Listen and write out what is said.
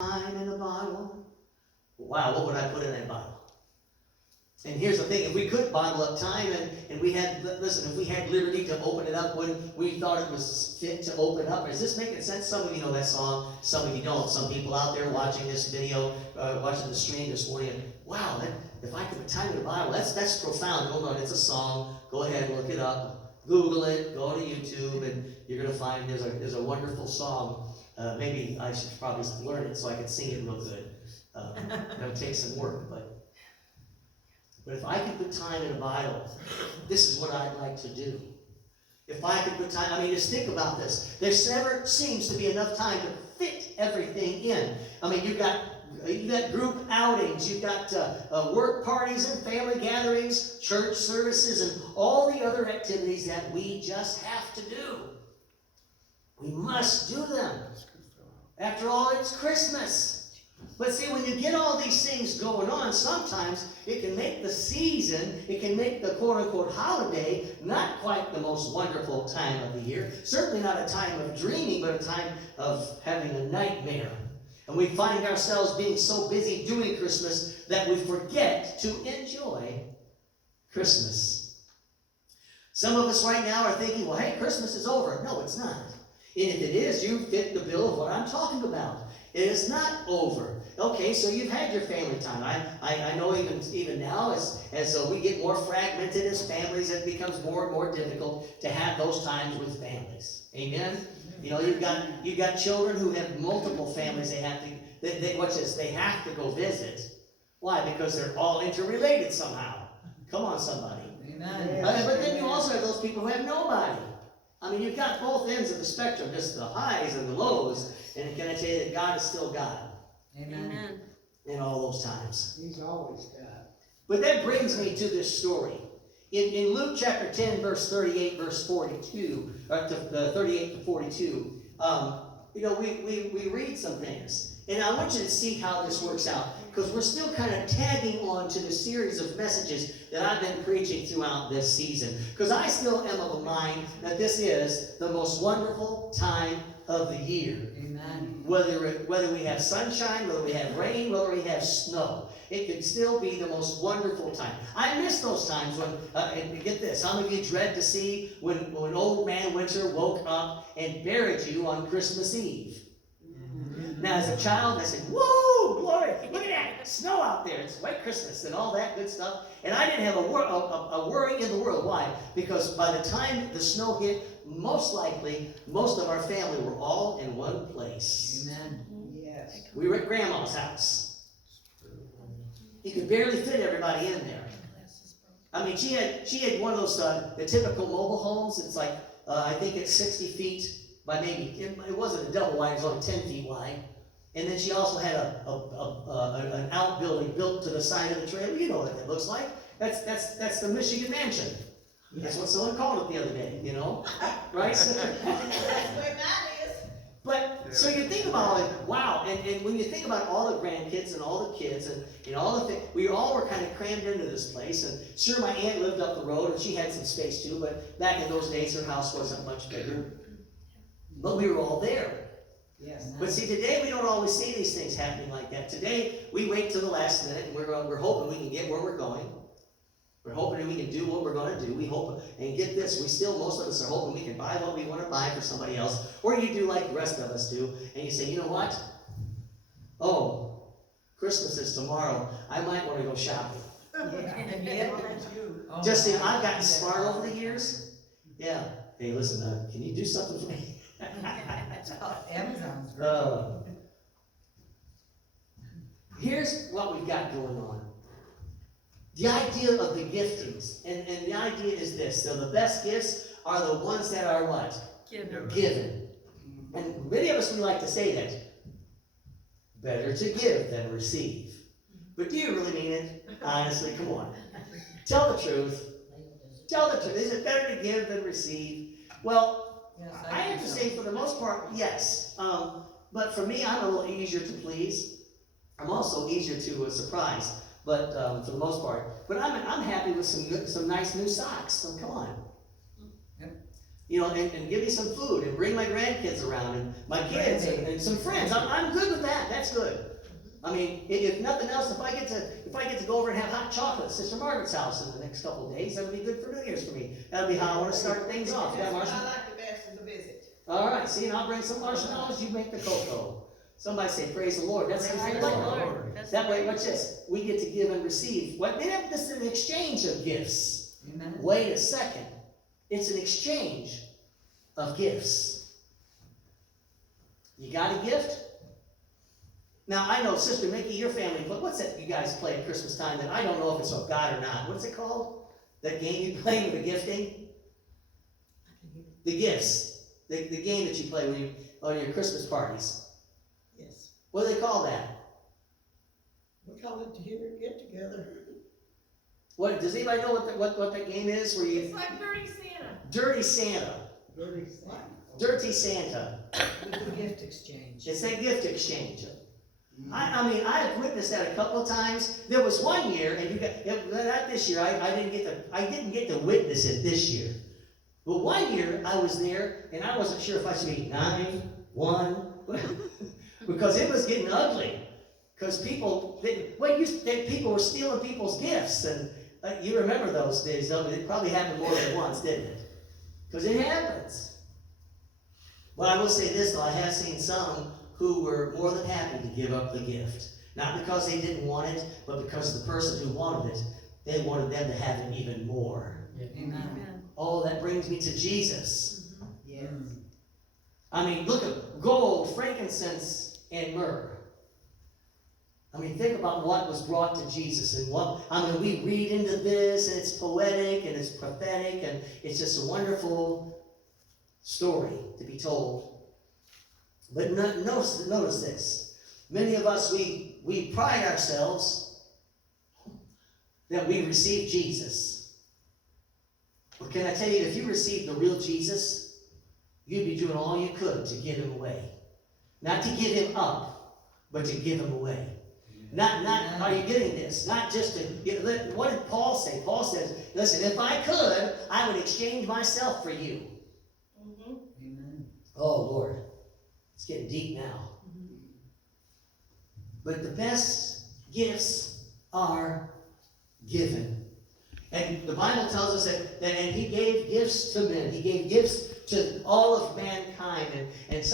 time in a bottle. Wow, what would I put in that bottle? And here's the thing, if we could bottle up time and we had, listen, if we had liberty to open it up when we thought it was fit to open up, is this making sense? Some of you know that song, some of you don't. Some people out there watching this video, watching the stream this morning, wow, if I could put time in a bottle, that's profound. Hold on, it's a song. Go ahead, look it up. Google it, go to YouTube, and you're going to find there's a wonderful song. Maybe I should probably learn it so I can sing it real good. It'll take some work, but if I could put time in a bottle, this is what I'd like to do. If I could put time, I mean, just think about this. There never seems to be enough time to fit everything in. I mean, you've got group outings, you've got work parties and family gatherings, church services, and all the other activities that we just have to do. We must do them. After all, it's Christmas. But see, when you get all these things going on, sometimes it can make the season, it can make the quote-unquote holiday not quite the most wonderful time of the year. Certainly not a time of dreaming, but a time of having a nightmare. And we find ourselves being so busy doing Christmas that we forget to enjoy Christmas. Some of us right now are thinking, well, hey, Christmas is over. No, it's not. And if it is, you fit the bill of what I'm talking about. It is not over. Okay, so you've had your family time. I know even now, as we get more fragmented as families, it becomes more and more difficult to have those times with families. Amen? You know, you've got children who have multiple families they have to go visit. Why? Because they're all interrelated somehow. Come on, somebody. Amen. But then you also have those people who have nobody. I mean, you've got both ends of the spectrum, just the highs and the lows. And can I tell you that God is still God? Amen. In all those times. He's always God. But that brings me to this story. In Luke chapter 10, verse 38, verse 42, or 38 to 42, you know, we read some things. And I want you to see how this works out, because we're still kind of tagging on to the series of messages that I've been preaching throughout this season. Because I still am of the mind that this is the most wonderful time of the year. Amen. Whether we have sunshine, whether we have rain, whether we have snow, it can still be the most wonderful time. I miss those times when, and get this, how many of you dread to see when old man winter woke up and buried you on Christmas Eve? Mm-hmm. Now, as a child, I said, woo, glory, look at that, snow out there, it's white Christmas and all that good stuff. And I didn't have a worry in the world. Why? Because by the time the snow hit, most likely, most of our family were all in one place. Amen. Yes. We were at Grandma's house. You could barely fit everybody in there. I mean, she had one of those, the typical mobile homes. It's like, I think it's 60 feet by maybe, it wasn't a double wide, it was only 10 feet wide. And then she also had an outbuilding built to the side of the trailer. You know what that looks like. That's the Michigan Mansion. That's what someone called it the other day, you know? Right? That's where that is. But, so you think about it, wow, and when you think about all the grandkids and all the kids and all the things, we all were kind of crammed into this place. And sure, my aunt lived up the road and she had some space too, but back in those days, her house wasn't much bigger. But we were all there. Yes. But see, today we don't always see these things happening like that. Today, we wait till the last minute and we're hoping we can get where we're going. We're hoping that we can do what we're going to do. We hope, and get this, most of us are hoping we can buy what we want to buy for somebody else. Or you do like the rest of us do, and you say, you know what? Oh, Christmas is tomorrow. I might want to go shopping. Yeah. Oh, Just think, I've gotten smart over the years. Yeah. Hey, listen, can you do something for me? Amazon's great. Here's what we've got going on. The idea of the giftings, and the idea is this, so the best gifts are the ones that are what? Given. And many of us, we like to say that. Better to give than receive. But do you really mean it? Honestly, come on. Tell the truth. Tell the truth. Is it better to give than receive? Well, Yes, I have to say for the most part, yes. But for me, I'm a little easier to please. I'm also easier to surprise. But for the most part, but I'm happy with some nice new socks. So come on. Yep. You know, and give me some food and bring my grandkids around and my kids and some friends. I'm good with that. That's good. I mean, if nothing else, if I get to go over and have hot chocolate at Sister Margaret's house in the next couple of days, that'll be good for New Year's for me. That'll be how I want to start things off. That's Yeah, what Marcia? I like the best is a visit. All right, see, and I'll bring some marshmallows, you make the cocoa. Somebody say, praise the Lord. That's Praise praise the the Lord. Lord. That's That way, right. watch this. We get to give and receive. What? This is an exchange of gifts. Amen. Wait a second. It's an exchange of gifts. You got a gift? Now, I know, Sister Mickey, your family, what's that you guys play at Christmas time that I don't know if it's of God or not? What's it called? That game you play with the gifting? The gifts. The game that you play when you on your Christmas parties. Yes. What do they call that? We call it here, get together. What does anybody know what that game is? Where you It's like Dirty Santa. Dirty Santa. Dirty Dirty Santa. With the gift exchange. It's that gift exchange. I mean, I have witnessed that a couple of times. There was one year, and not this year. I didn't get to witness it this year. But one year I was there, and I wasn't sure if I should be 9, 1, because it was getting ugly. Because people were stealing people's gifts, and you remember those days, though. It probably happened more than once, didn't it? Because it happens. But I will say this, though, I have seen some who were more than happy to give up the gift. Not because they didn't want it, but because the person who wanted it, they wanted them to have it even more. Amen. Oh, that brings me to Jesus. Yes. I mean, look at gold, frankincense, and myrrh. I mean, think about what was brought to Jesus and we read into this, and it's poetic, and it's prophetic, and it's just a wonderful story to be told. But notice this. Many of us, we pride ourselves that we received Jesus. But can I tell you, if you received the real Jesus, you'd be doing all you could to give him away. Not to give him up, but to give him away. Not, are you getting this? Not just to, what did Paul say? Paul says, listen, if I could, I would exchange myself for you. Mm-hmm. Amen. Oh, Lord. It's getting deep now. But the best gifts are given. And the Bible tells us that and he gave gifts to men. He gave gifts to all of mankind. And